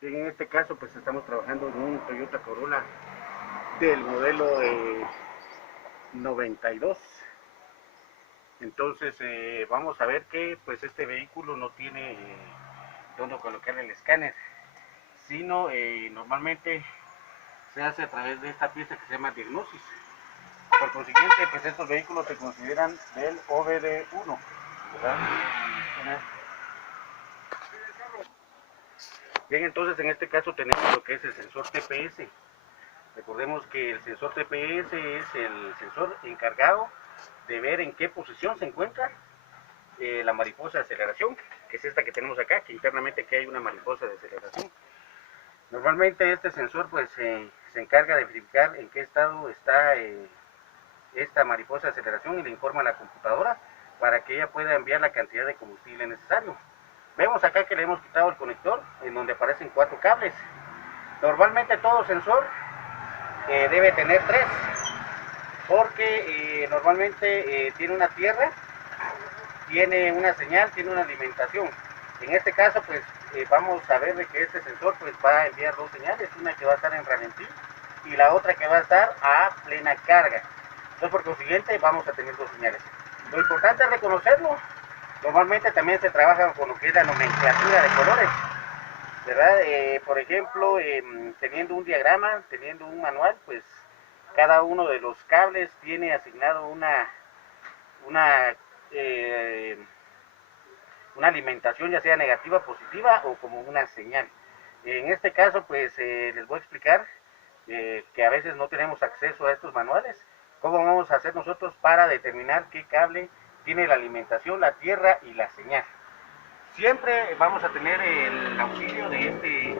Bien, en este caso pues estamos trabajando en un Toyota Corolla del modelo 92. Entonces vamos a ver que pues este vehículo no tiene donde colocar el escáner, sino normalmente se hace a través de esta pieza que se llama diagnosis. Por consiguiente, pues estos vehículos se consideran del OBD1, ¿verdad? Bien, entonces en este caso tenemos lo que es el sensor TPS. Recordemos que el sensor TPS es el sensor encargado de ver en qué posición se encuentra la mariposa de aceleración, que es esta que tenemos acá, que internamente aquí hay una mariposa de aceleración. Normalmente este sensor pues se encarga de verificar en qué estado está esta mariposa de aceleración y le informa a la computadora para que ella pueda enviar la cantidad de combustible necesario. Vemos acá que le hemos quitado el conector en donde aparecen 4 cables. Normalmente todo sensor debe tener 3, porque normalmente tiene una tierra, tiene una señal, tiene una alimentación. En este caso pues vamos a ver de que este sensor pues va a enviar 2 señales, una que va a estar en ralentí y la otra que va a estar a plena carga. Entonces por consiguiente vamos a tener 2 señales. Lo importante es reconocerlo. Normalmente también se trabaja con lo que es la nomenclatura de colores, ¿verdad? Por ejemplo, teniendo un diagrama, teniendo un manual, pues cada uno de los cables tiene asignado una alimentación, ya sea negativa, positiva o como una señal. En este caso, pues les voy a explicar que a veces no tenemos acceso a estos manuales. ¿Cómo vamos a hacer nosotros para determinar qué cable tiene la alimentación, la tierra y la señal? Siempre vamos a tener el auxilio de este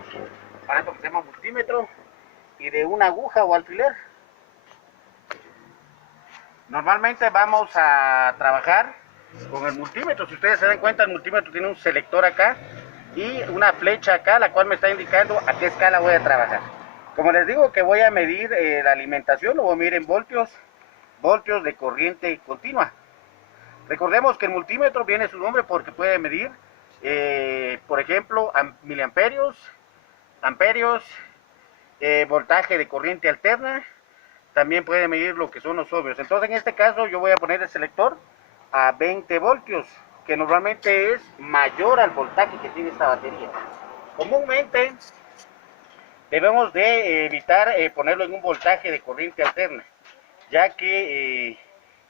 aparato que se llama multímetro y de una aguja o alfiler. Normalmente vamos a trabajar con el multímetro. Si ustedes se dan cuenta, el multímetro tiene un selector acá y una flecha acá, la cual me está indicando a qué escala voy a trabajar. Como les digo que voy a medir la alimentación, lo voy a medir en voltios de corriente continua. Recordemos que el multímetro viene su nombre porque puede medir, por ejemplo, miliamperios, amperios, voltaje de corriente alterna. También puede medir lo que son los ohmios. Entonces en este caso yo voy a poner el selector a 20 voltios, que normalmente es mayor al voltaje que tiene esta batería. Comúnmente debemos de evitar ponerlo en un voltaje de corriente alterna, ya que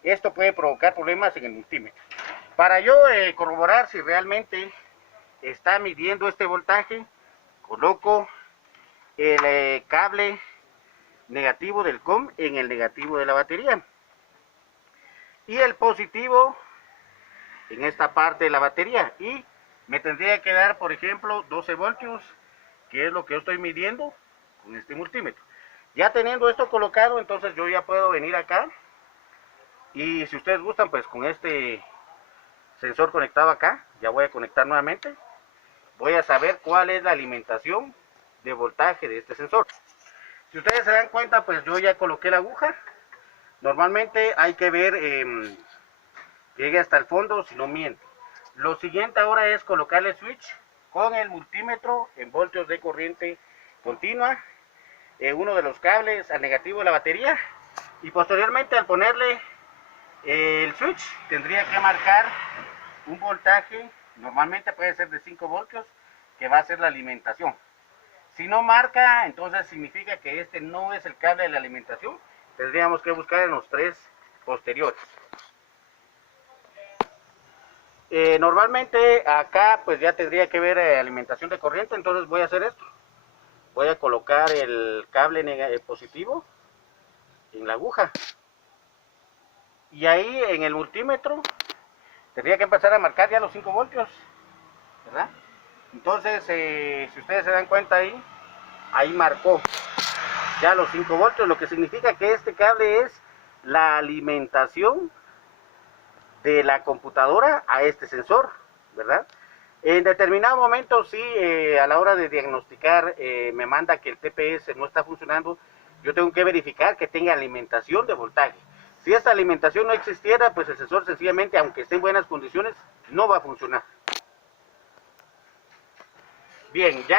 esto puede provocar problemas en el multímetro. Para yo corroborar si realmente está midiendo este voltaje, coloco el cable negativo del COM en el negativo de la batería y el positivo en esta parte de la batería, y me tendría que dar, por ejemplo, 12 voltios, que es lo que yo estoy midiendo con este multímetro. Ya teniendo esto colocado, entonces yo ya puedo venir acá y si ustedes gustan, pues con este sensor conectado acá, ya voy a conectar nuevamente. Voy a saber cuál es la alimentación de voltaje de este sensor. Si ustedes se dan cuenta, pues yo ya coloqué la aguja. Normalmente hay que ver que llegue hasta el fondo, si no miento. Lo siguiente ahora es colocarle switch con el multímetro en voltios de corriente continua, uno de los cables al negativo de la batería, y posteriormente al ponerle el switch tendría que marcar un voltaje, normalmente puede ser de 5 voltios, que va a ser la alimentación. Si no marca, entonces significa que este no es el cable de la alimentación. Tendríamos que buscar en los 3 posteriores. Normalmente acá pues ya tendría que ver alimentación de corriente, entonces voy a hacer esto. Voy a colocar el cable positivo en la aguja. Y ahí en el multímetro tendría que empezar a marcar ya los 5 voltios, ¿verdad? Entonces, si ustedes se dan cuenta ahí marcó ya los 5 voltios, lo que significa que este cable es la alimentación de la computadora a este sensor, ¿verdad? En determinado momento, sí, a la hora de diagnosticar, me manda que el TPS no está funcionando, yo tengo que verificar que tenga alimentación de voltaje. Si esta alimentación no existiera, pues el sensor sencillamente, aunque esté en buenas condiciones, no va a funcionar. Bien, ya